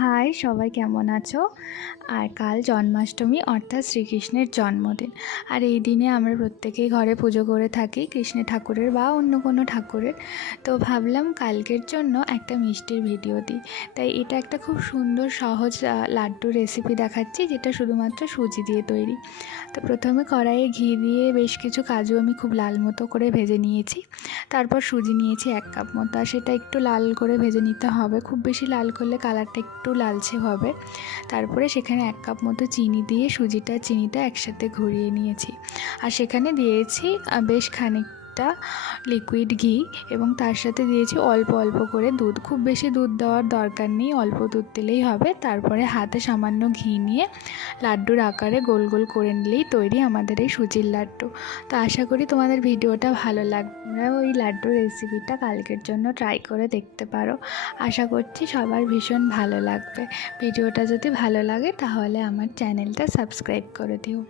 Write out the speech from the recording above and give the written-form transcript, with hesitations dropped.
High, সবাই কেমন আছো? আর কাল জন্মাষ্টমী অর্থাৎ শ্রীকৃষ্ণের জন্মদিন। আর এই দিনে আমরা প্রত্যেকেই ঘরে পুজো করে থাকি কৃষ্ণ ঠাকুরের বা অন্য কোনো ঠাকুরের। তো ভাবলাম কালকের জন্য একটা মিষ্টির ভিডিও দিই। তাই এটা একটা খুব সুন্দর সহজ লাড্ডু রেসিপি দেখাচ্ছি, যেটা শুধুমাত্র সুজি দিয়ে তৈরি। তো প্রথমে কড়াইয়ে ঘি দিয়ে বেশ কিছু কাজু আমি খুব লাল মতো করে ভেজে নিয়েছি। তারপর সুজি নিয়েছি 1 কাপ মতো, আর সেটা একটু লাল করে ভেজে নিতে হবে, খুব বেশি লাল করলে কালারটা একটু লালচে হবে। তারপরে সেখানে 1 কাপ মতো চিনি দিয়ে চিনিটা একসাথে ঘুরিয়ে নিয়েছি। আর সেখানে দিয়েছি বেশ খানিকটা লিকুইড ঘি, এবং তার সাথে দিয়েছি অল্প অল্প করে দুধ। খুব বেশি দুধ দেওয়ার দরকার নেই, অল্প দুধ দিলেই হবে। তারপরে হাতে সামান্য ঘি নিয়ে লাড্ডুর আকারে গোল গোল করে নিলেই তৈরি আমাদের এই সুজির লাড্ডু। তো আশা করি তোমাদের ভিডিওটা ভালো লাগবে। তোমরাও ওই লাড্ডুর রেসিপিটা কালকের জন্য ট্রাই করে দেখতে পারো। আশা করছি সবার ভীষণ ভালো লাগবে। ভিডিওটা যদি ভালো লাগে তাহলে আমার চ্যানেলটা সাবস্ক্রাইব করে দিও।